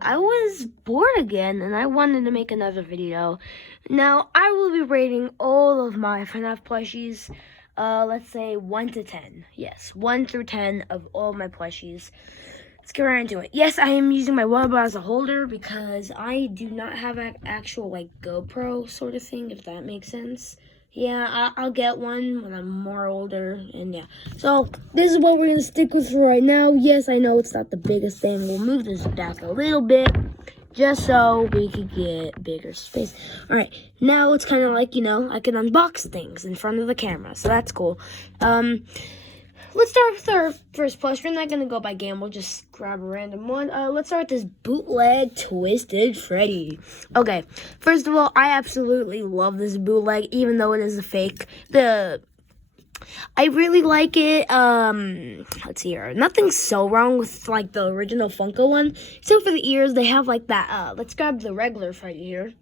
I was bored again and I wanted to make another video. Now, I will be rating all of my FNAF plushies, let's say 1 to 10. Yes, 1 through 10 of all my plushies. Let's get right into it. Yes, I am using my Wubba as a holder because I do not have an actual, GoPro sort of thing, if that makes sense. Yeah, I'll get one when I'm more older, and yeah. So, this is what we're going to stick with for right now. Yes, I know it's not the biggest thing. We'll move this back a little bit, just so we could get bigger space. Alright, now it's kind of like, I can unbox things in front of the camera, so that's cool. Let's start with our first plush. We're not going to go by game. We'll just grab a random one. Let's start with this bootleg Twisted Freddy. Okay, first of all, I absolutely love this bootleg, even though it is a fake. I really like it. Let's see here. Nothing's so wrong with, the original Funko one. Except for the ears, they have, that. Let's grab the regular Freddy here.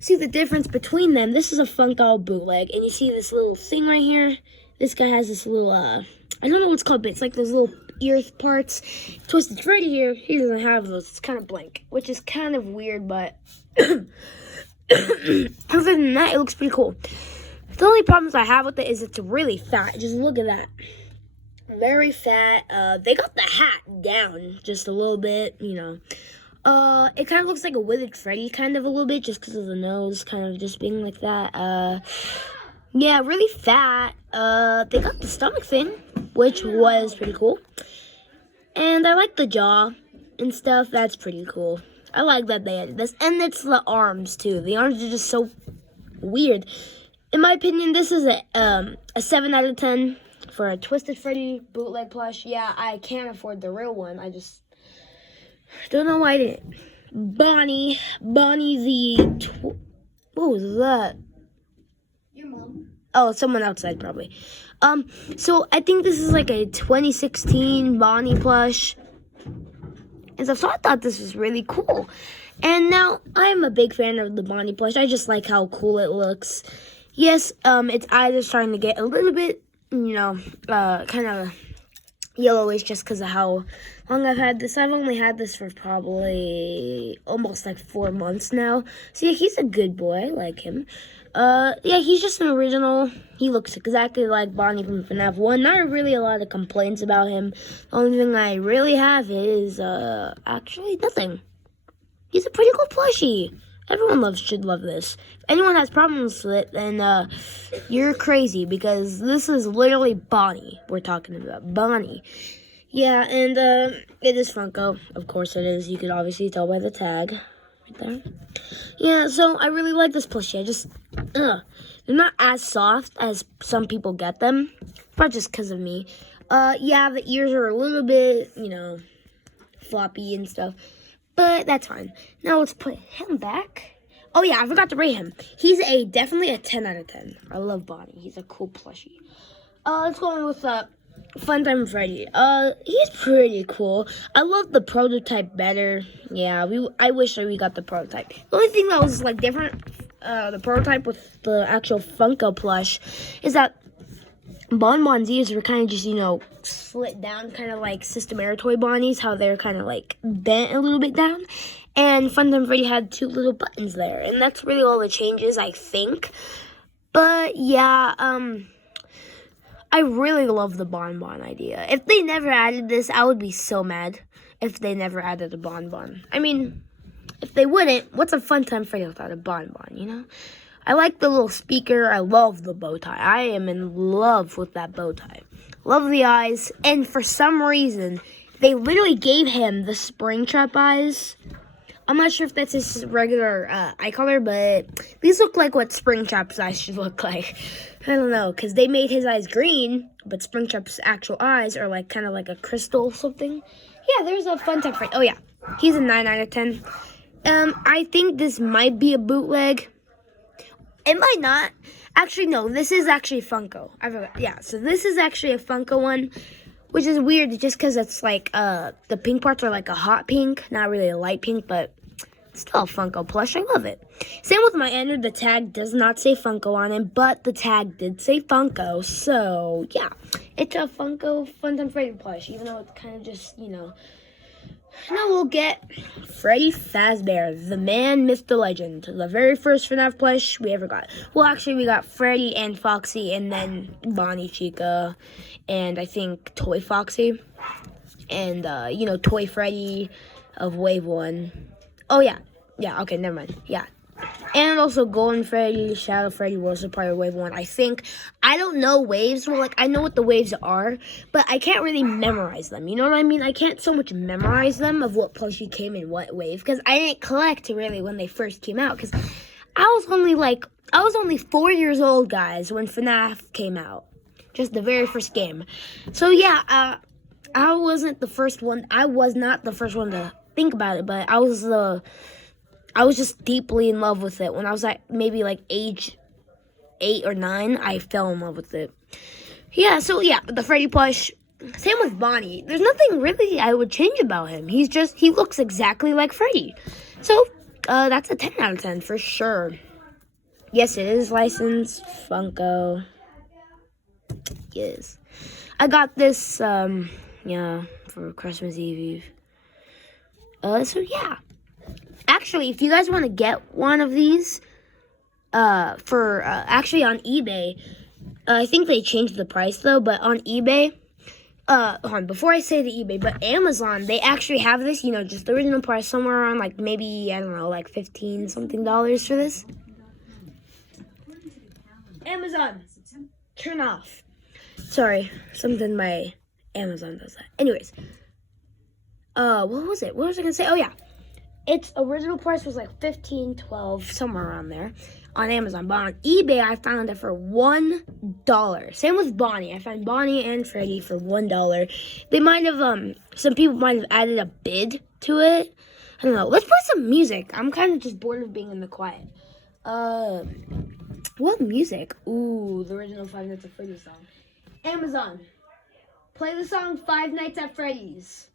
See the difference between them. This is a Funko bootleg, and you see this little thing right here? This guy has this little, I don't know what it's called, but it's like those little ear parts. Twisted Freddy here, he doesn't have those. It's kind of blank, which is kind of weird, but other than that, it looks pretty cool. The only problems I have with it is it's really fat. Just look at that. Very fat. They got the hat down just a little bit, It kind of looks like a Withered Freddy, kind of a little bit, just because of the nose kind of just being like that. Yeah, really fat. They got the stomach thing, which was pretty cool. And I like the jaw and stuff. That's pretty cool. I like that they added this. And it's the arms, too. The arms are just so weird. In my opinion, this is a 7 out of 10 for a Twisted Freddy bootleg plush. Yeah, I can't afford the real one. I just don't know why I didn't. Bonnie the... What was that? Your mom. Oh, someone outside probably. So I think this is like a 2016 Bonnie plush and stuff. So I thought this was really cool. And now I'm a big fan of the Bonnie plush. I just like how cool it looks. Yes, it's either starting to get a little bit, kind of yellowish just because of how long I've had this. I've only had this for probably almost 4 months now. So yeah, he's a good boy. I like him. Yeah, he's just an original. He looks exactly like Bonnie from FNAF 1. Not really a lot of complaints about him. The only thing I really have is, actually nothing. He's a pretty cool plushie. Everyone should love this. If anyone has problems with it, then, you're crazy, because this is literally Bonnie we're talking about. Bonnie. Yeah, and, it is Funko. Of course it is. You could obviously tell by the tag. Right there. Yeah, so I really like this plushie. I just, they're not as soft as some people get them, but just because of me. Yeah, the ears are a little bit, floppy and stuff, but that's fine. Now let's put him back. Oh yeah, I forgot to rate him. He's definitely a 10 out of 10. I love Bonnie. He's a cool plushie. Let's go on with, Funtime Freddy. He's pretty cool. I love the prototype better. Yeah, I wish that we got the prototype. The only thing that was different, the prototype with the actual Funko plush, is that Bonbon's ears were kind of just, slit down, kind of like System Air Toy Bonnie's, how they're kind of bent a little bit down. And Funtime Freddy had 2 little buttons there, and that's really all the changes, I think. But yeah, I really love the Bonbon idea. If they never added this, I would be so mad if they never added a Bonbon. I mean, if they wouldn't, what's a Funtime Freddy without a Bonbon, I like the little speaker. I love the bow tie. I am in love with that bow tie. Love the eyes. And for some reason, they literally gave him the Springtrap eyes. I'm not sure if that's his regular eye color, but these look like what Springtrap's eyes should look like. I don't know, because they made his eyes green, but Springtrap's actual eyes are kind of like a crystal something. Yeah, there's a Funtime Freddy. Oh yeah, he's a 9 out of 10. I think this might be a bootleg. It might not. Actually, no, this is actually Funko. I forgot. Yeah, so this is actually a Funko one, which is weird just because it's the pink parts are a hot pink, not really a light pink, but still a Funko plush. I love it. Same with my ender. The tag does not say Funko on it, but the tag did say Funko. So, yeah, it's a Funko Funtime Freddy plush, even though it's kind of just, Now we'll get Freddy Fazbear, the man, myth, the legend. The very first FNAF plush we ever got. Well, actually, we got Freddy and Foxy, and then Bonnie Chica, and I think Toy Foxy, and, Toy Freddy of Wave 1. Oh, yeah. Yeah, okay, never mind. Yeah. And also Golden Freddy, Shadow Freddy was also part of Wave 1. I think, I don't know waves. Well, I know what the waves are, but I can't really memorize them. You know what I mean? I can't so much memorize them of what plushie came in what wave, because I didn't collect really when they first came out, because I was only 4 years old, guys, when FNAF came out. Just the very first game. So, yeah, I wasn't the first one. I was not the first one to think about it, but I was just deeply in love with it. When I was maybe age 8 or 9, I fell in love with it. Yeah, so yeah, the Freddy plush. Same with Bonnie. There's nothing really I would change about him. He looks exactly like Freddy. So, that's a 10 out of 10 for sure. Yes, it is licensed. Funko. Yes. I got this, for Christmas Eve. So yeah. Actually, if you guys want to get one of these, actually on eBay, I think they changed the price though, but on eBay, hold on, before I say the eBay, but Amazon, they actually have this, just the original price somewhere around maybe, I don't know, $15 something for this. Amazon, turn off. Sorry, something my Amazon does that. Anyways, what was it? What was I gonna say? Oh yeah. Its original price was $15, $12, somewhere around there on Amazon. But on eBay, I found it for $1. Same with Bonnie. I found Bonnie and Freddy for $1. They might have, some people might have added a bid to it. I don't know. Let's play some music. I'm kind of just bored of being in the quiet. What music? Ooh, the original Five Nights at Freddy's song. Amazon, play the song Five Nights at Freddy's.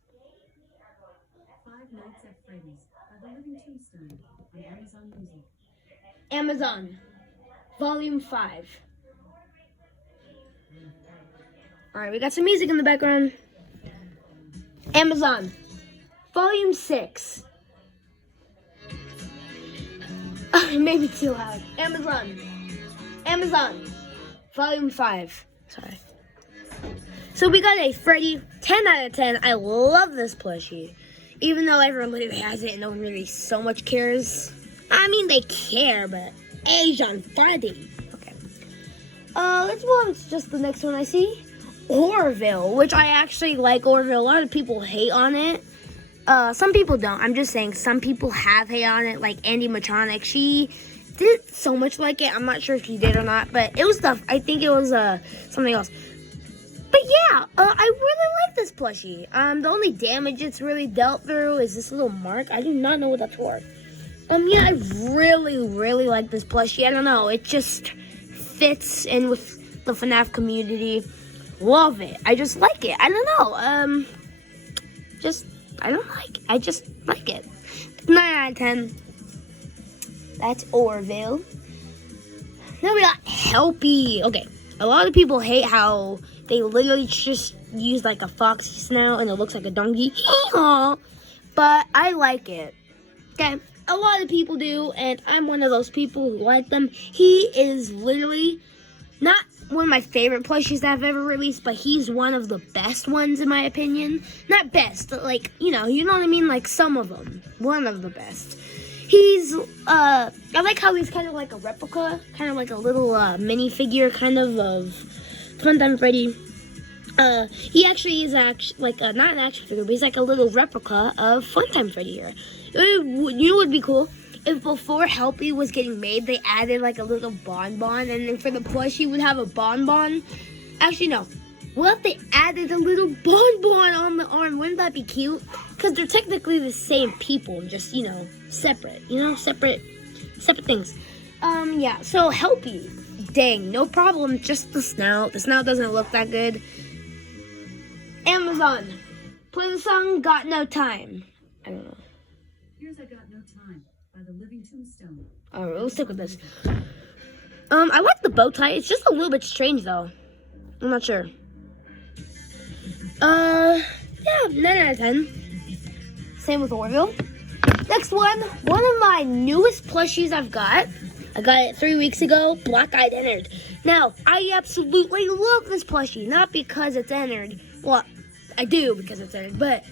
Five Nights at Freddy's by the Living Tombstone on Amazon Music. Amazon, Volume 5. Alright, we got some music in the background. Amazon, Volume 6. Maybe too loud. Amazon, Volume 5. Sorry. So we got a Freddy 10 out of 10. I love this plushie. Even though everyone literally has it and no one really so much cares. I mean, they care, but age on Freddy. Okay. Let's move on to just the next one I see. Orville, which I actually like Orville. A lot of people hate on it. Some people don't. I'm just saying some people have hate on it, like Andy Matronic. She didn't so much like it. I'm not sure if she did or not, but it was I think it was something else. But yeah, I really like this plushie. The only damage it's really dealt through is this little mark. I do not know what that's for. Yeah, I really, really like this plushie. I don't know, it just fits in with the FNAF community. Love it. I just like it. I don't know. I just like it. 9 out of 10. That's Orville. Now we got Helpy. Okay, a lot of people hate how they literally just use a fox snout and it looks like a donkey. But I like it. Okay, a lot of people do, and I'm one of those people who like them. He is literally not one of my favorite plushies that I've ever released, but he's one of the best ones in my opinion. Not best, but you know what I mean? Some of them. One of the best. He's, I like how he's kind of like a replica, kind of like a little mini figure kind of Funtime Freddy. He actually is not an action figure, but he's like a little replica of Funtime Freddy here. You know what would be cool? If before Helpy was getting made, they added a little bonbon, and then for the plush, he would have a bonbon. Actually, no. What if they added a little bonbon on the arm? Wouldn't that be cute? Because they're technically the same people, just, separate. Separate things. Yeah, so Helpy. Dang, no problem, just the snout. The snout doesn't look that good. Amazon, play the song Got No Time. I don't know. Here's I Got No Time by the Living Tombstone. Alright, we'll stick with this. I like the bow tie. It's just a little bit strange, though. I'm not sure. Yeah, 9 out of 10. Same with Orville. Next one of my newest plushies I've got. I got it 3 weeks ago, Black-Eyed Ennard. Now, I absolutely love this plushie, not because it's Ennard. Well, I do because it's Ennard, but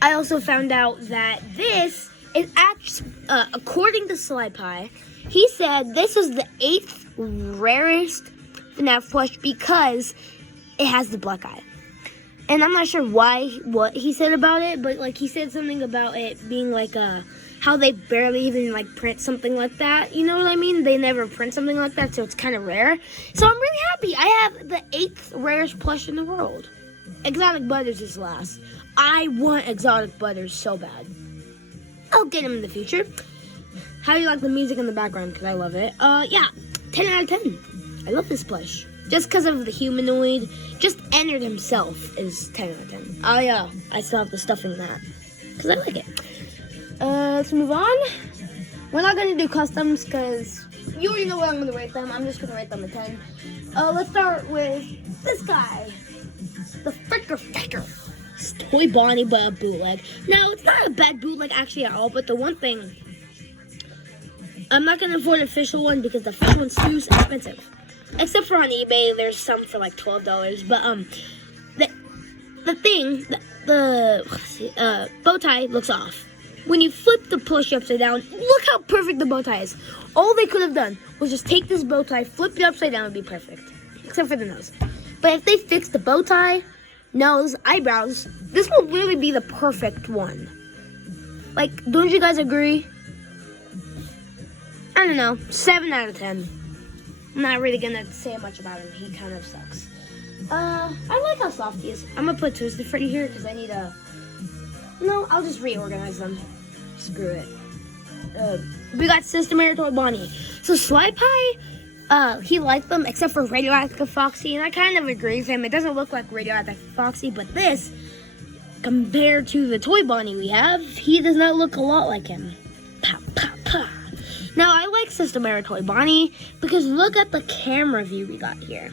I also found out that this is actually, according to Sly Pie, he said this is the 8th rarest FNAF plush because it has the black eye. And I'm not sure what he said about it, but like he said something about it being like how they barely even like print something like that. You know what I mean? They never print something like that, so it's kind of rare. So I'm really happy. I have the 8th rarest plush in the world. Exotic Butters is last. I want Exotic Butters so bad. I'll get him in the future. How do you like the music in the background? Because I love it. Yeah, 10 out of 10. I love this plush. Just because of the humanoid, just Ennard himself is 10 out of 10. Oh yeah, I still have the stuff in that. Because I like it. Let's move on. We're not going to do customs because you already know what I'm going to rate them. I'm just going to rate them a 10. Let's start with this guy. The Fricker. It's Toy Bonnie, but a bootleg. Now, it's not a bad bootleg actually at all, but the one thing, I'm not going to afford an official one because the official one's too expensive. Except for on eBay, there's some for like $12. But the bow tie looks off. When you flip the plushie upside down, look how perfect the bow tie is. All they could have done was just take this bow tie, flip it upside down, and be perfect. Except for the nose. But if they fix the bow tie, nose, eyebrows, this will really be the perfect one. Like, don't you guys agree? I don't know, 7 out of 10. I'm not really gonna say much about him. He kind of sucks. I like how soft he is. I'm gonna put Twisted Freddy here because I need a... No, I'll just reorganize them. Screw it. We got System Toy Bonnie. So Sly Pie, he liked them except for Radioactive Foxy, and I kind of agree with him. It doesn't look like Radioactive Foxy, but this, compared to the Toy Bonnie we have, he does not look a lot like him. Pa, pa, pa. Now, I like System Toy Bonnie because look at the camera view we got here.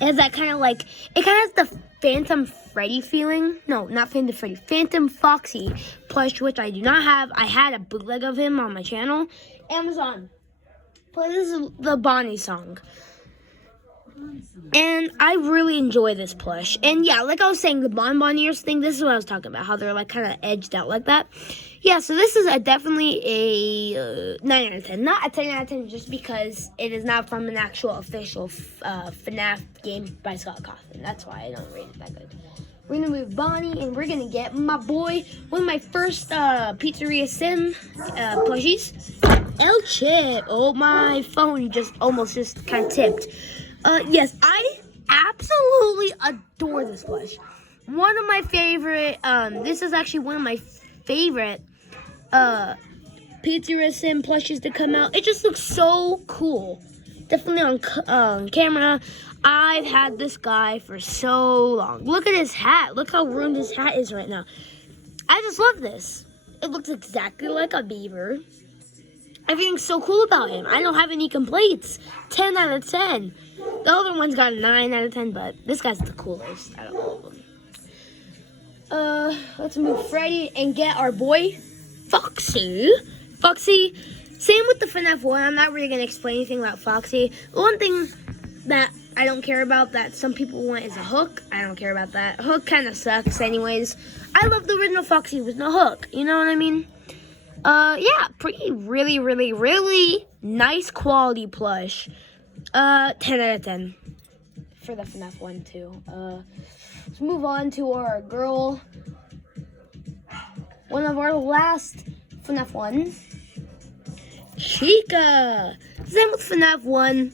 It has that kind of like, it kind of has the Phantom Freddy feeling. No, not Phantom Freddy. Phantom Foxy plush, which I do not have. I had a bootleg of him on my channel. Amazon, play this is the Bonnie song. And I really enjoy this plush. And yeah, like I was saying, the bonbon ears thing, this is what I was talking about. How they're like kind of edged out like that. Yeah, so this is definitely a 9 out of 10. Not a 10 out of 10 just because it is not from an actual official FNAF game by Scott Cawthon. That's why I don't rate it that good. We're going to move Bonnie and we're going to get my boy, one of my first Pizzeria Sim plushies. El Chip. Oh, my phone almost kind of tipped. Yes, I absolutely adore this plush. One of my favorite, this is actually one of my favorite Pizzeria Sim plushies to come out. It just looks so cool. Definitely on camera. I've had this guy for so long. Look at his hat. Look how ruined his hat is right now. I just love this. It looks exactly like a beaver. Everything's so cool about him. I don't have any complaints. 10 out of 10. The other one's got a 9 out of 10, but this guy's the coolest out of all of them. Let's move Freddy and get our boy, Foxy. Foxy, same with the FNAF 1. I'm not really going to explain anything about Foxy. The one thing that I don't care about that some people want is a hook. I don't care about that. Hook kind of sucks anyways. I love the original Foxy with no hook. You know what I mean? Yeah, really nice quality plush. 10 out of 10 for the FNAF 1 too. Let's move on to our girl. One of our last FNAF 1. Chica. Same with FNAF 1.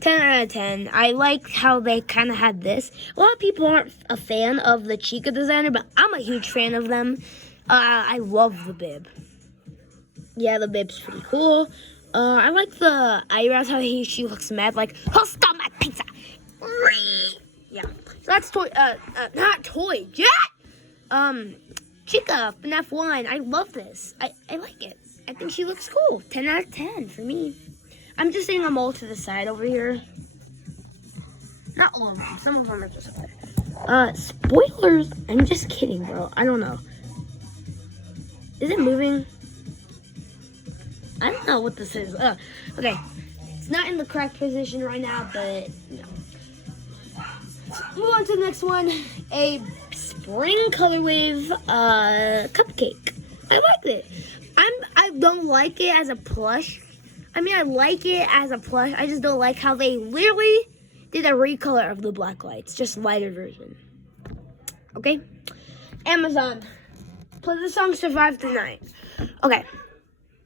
10 out of 10. I like how they kind of had this. A lot of people aren't a fan of the Chica designer, but I'm a huge fan of them. I love the bib. Yeah, the bib's pretty cool. I like the eyebrows, how she looks mad, like, who stole my pizza? Yeah, so that's toy, not toy, Jet! Chica, FNAF 1, I love this. I like it. I think she looks cool. 10 out of 10 for me. I'm just saying them all to the side over here. Not all of them, some of them are just okay. Spoilers, I'm just kidding, bro. I don't know. Is it moving? I don't know what this is. Okay. It's not in the correct position right now, but no. Let's move on to the next one. A spring color wave cupcake. I like it. I don't like it as a plush. I mean, I like it as a plush. I just don't like how they literally did a recolor of the black lights, just lighter version. Okay? Amazon. Play the song Survive the Night. Okay.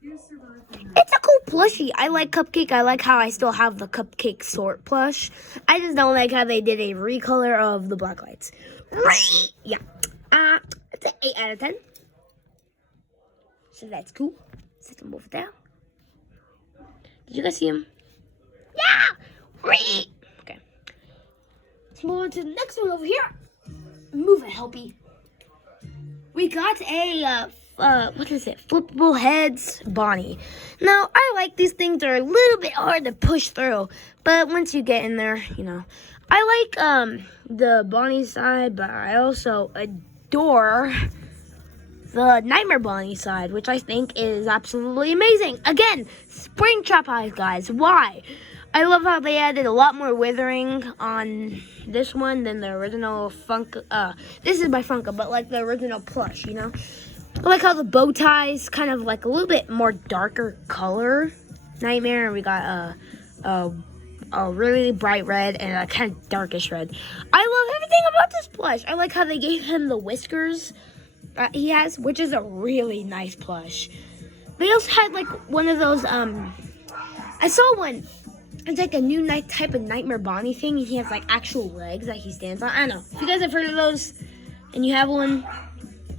It's a cool plushie. I like Cupcake. I like how I still have the Cupcake sort plush. I just don't like how they did a recolor of the black lights. Yeah. It's an 8 out of 10. So that's cool. Set them over there. Did you guys see him? Yeah! Okay. Let's move on to the next one over here. Move it, Helpy. We got a, what is it? Flippable heads Bonnie. Now, I like these things. They're a little bit hard to push through. But once you get in there, you know. I like, the Bonnie side, but I also adore the Nightmare Bonnie side, which I think is absolutely amazing. Again, Springtrap eyes, guys. Why? I love how they added a lot more withering on this one than the original Funko. This is by Funko, but like the original plush, you know? I like how the bow ties kind of like a little bit more darker color. Nightmare, and we got a really bright red and a kind of darkish red. I love everything about this plush. I like how they gave him the whiskers he has, which is a really nice plush. They also had like one of those, I saw one. It's like a new type of Nightmare Bonnie thing, and he has like actual legs that he stands on. I don't know. If you guys have heard of those and you have one,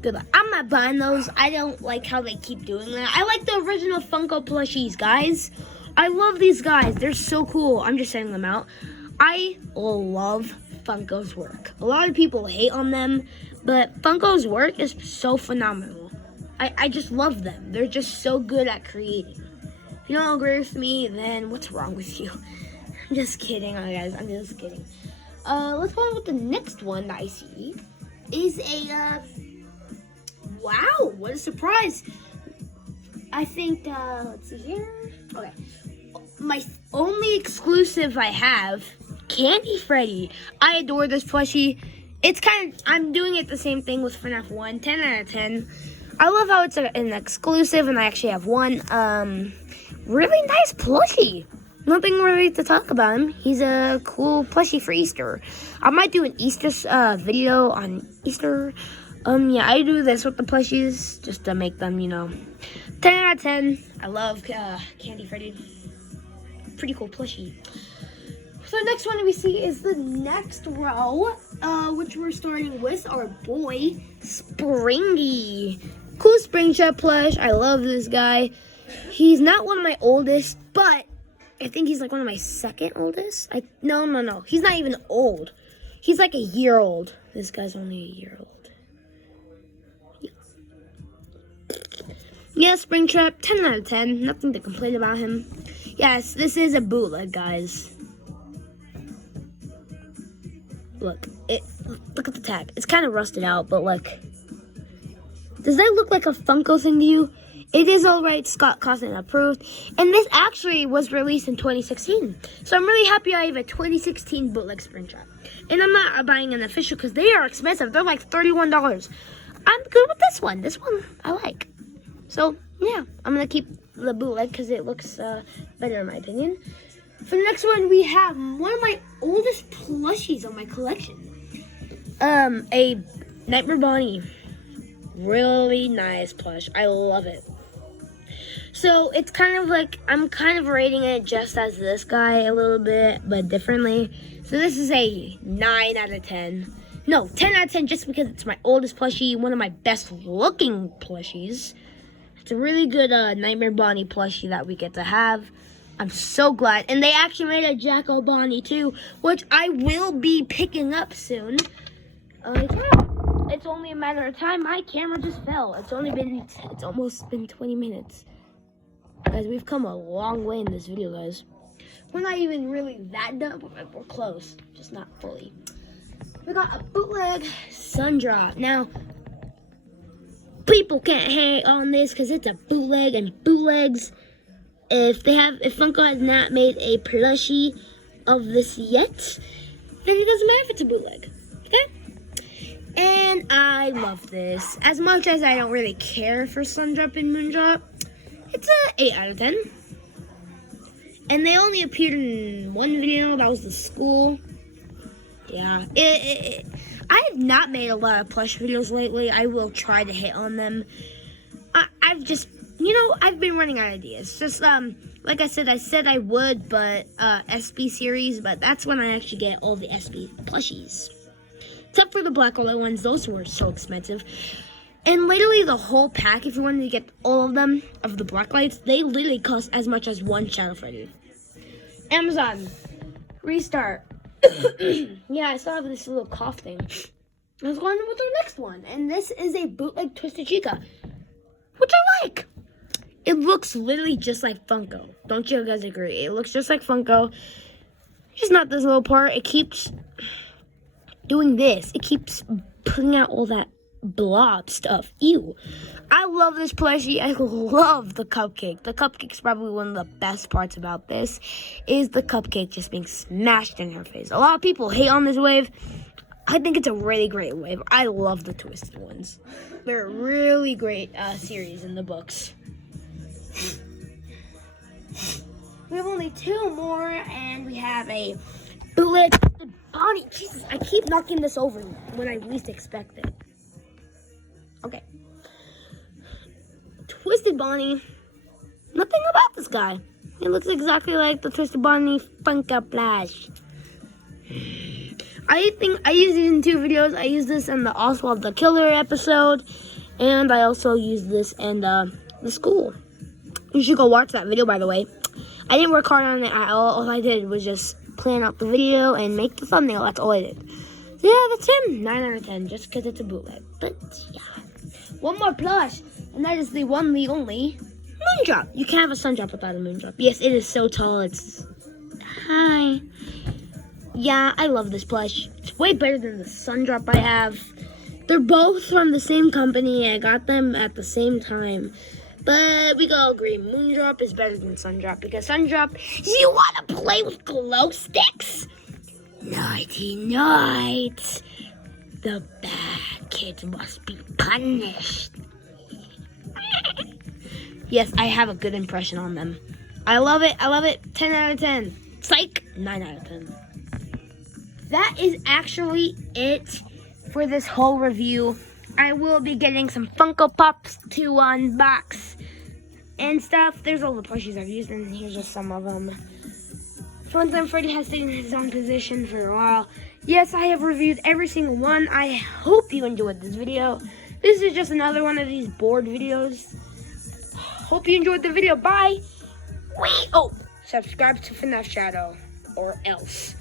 good luck. I'm not buying those. I don't like how they keep doing that. I like the original Funko plushies, guys. I love these guys. They're so cool. I'm just saying them out. I love Funko's work. A lot of people hate on them, but Funko's work is so phenomenal. I just love them. They're just so good at creating. If you don't agree with me, then what's wrong with you? I'm just kidding, guys. I'm just kidding. Let's go on with the next one that I see. Is a, wow, what a surprise. I think, let's see here. Okay. My only exclusive I have, Candy Freddy. I adore this plushie. It's kind of, I'm doing it the same thing with FNAF 1, 10 out of 10. I love how it's an exclusive, and I actually have one. Really nice plushie. Nothing really to talk about him. He's a cool plushie for Easter. I might do an Easter video on Easter. Yeah, I do this with the plushies just to make them, you know, 10 out of 10. I love Candy Freddy. Pretty cool plushie. So the next one we see is the next row, which we're starting with our boy, Springy. Cool Springtrap plush. I love this guy. He's not one of my oldest, but I think he's like one of my second oldest. No. He's not even old. He's like a year old. This guy's only a year old. Yeah, Springtrap, 10 out of 10. Nothing to complain about him. Yes, this is a bootleg, guys. Look at the tag. It's kind of rusted out, but like, does that look like a Funko thing to you? It is alright, Scott Cawthon approved. And this actually was released in 2016. So I'm really happy I have a 2016 bootleg Springtrap. And I'm not buying an official because they are expensive. They're like $31. I'm good with this one. This one I like. So yeah, I'm going to keep the bootleg because it looks better in my opinion. For the next one, we have one of my oldest plushies on my collection. A Nightmare Bonnie. Really nice plush. I love it. So it's kind of like, I'm kind of rating it just as this guy a little bit, but differently. So this is a 9 out of 10. No, 10 out of 10 just because it's my oldest plushie, one of my best looking plushies. It's a really good Nightmare Bonnie plushie that we get to have. I'm so glad. And they actually made a Jacko Bonnie too, which I will be picking up soon. Yeah. It's only a matter of time. My camera just fell. It's almost been 20 minutes. Guys, we've come a long way in this video, guys. We're not even really that done, but we're close. Just not fully. We got a bootleg Sundrop. Now, people can't hate on this because it's a bootleg, and bootlegs, if Funko has not made a plushie of this yet, then it doesn't matter if it's a bootleg. Okay? And I love this. As much as I don't really care for Sundrop and Moondrop, it's a 8 out of 10. And they only appeared in one video. That was the school. Yeah. I have not made a lot of plush videos lately. I will try to hit on them. I've just, I've been running out of ideas. Just, like I said I would, but, SB series, but that's when I actually get all the SB plushies. Except for the black wallet ones, those were so expensive. And literally the whole pack, if you wanted to get all of them, of the black lights, they literally cost as much as one Shadow Freddy. Amazon, restart. Yeah, I still have this little cough thing. Let's go on with our next one. And this is a bootleg Twisted Chica, which I like. It looks literally just like Funko. Don't you guys agree? It looks just like Funko. Just not this little part. It keeps doing this. It keeps putting out all that blob stuff. Ew. I love this plushie. I love the cupcake. The cupcake's probably one of the best parts about this, is the cupcake just being smashed in her face. A lot of people hate on this wave. I think it's a really great wave. I love the twisted ones. They're a really great series in the books. We have only 2 more, and we have a bootleg Bonnie. Jesus, I keep knocking this over when I least expect it. Okay. Twisted Bonnie. Nothing about this guy. He looks exactly like the Twisted Bonnie Funko Flash. I think I used these in 2 videos. I used this in the Oswald the Killer episode, and I also used this in the school. You should go watch that video, by the way. I didn't work hard on it at all. All I did was just plan out the video and make the thumbnail. That's all I did. So yeah, that's him. 9 out of 10, just because it's a bootleg. But yeah. One more plush, and that is the one, the only Moondrop. You can't have a Sundrop without a Moondrop. Yes, it is so tall. It's... Hi. Yeah, I love this plush. It's way better than the Sundrop I have. They're both from the same company. I got them at the same time. But we can all agree, Moondrop is better than Sundrop, because Sundrop, you want to play with glow sticks? Nighty night. The bad kids must be punished. Yes, I have a good impression on them. I love it. I love it. 10 out of 10. Psych. 9 out of 10. That is actually it for this whole review. I will be getting some Funko Pops to unbox and stuff. There's all the plushies I've used, and here's just some of them. Funtime Freddy has taken his own position for a while. Yes, I have reviewed every single one. I hope you enjoyed this video. This is just another one of these bored videos. Hope you enjoyed the video. Bye. Wait. Oh, subscribe to FNAF Shadow, or else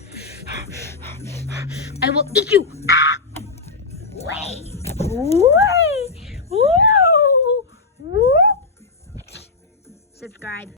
I will eat you. Ah! Wait. Woo! Woo! Subscribe.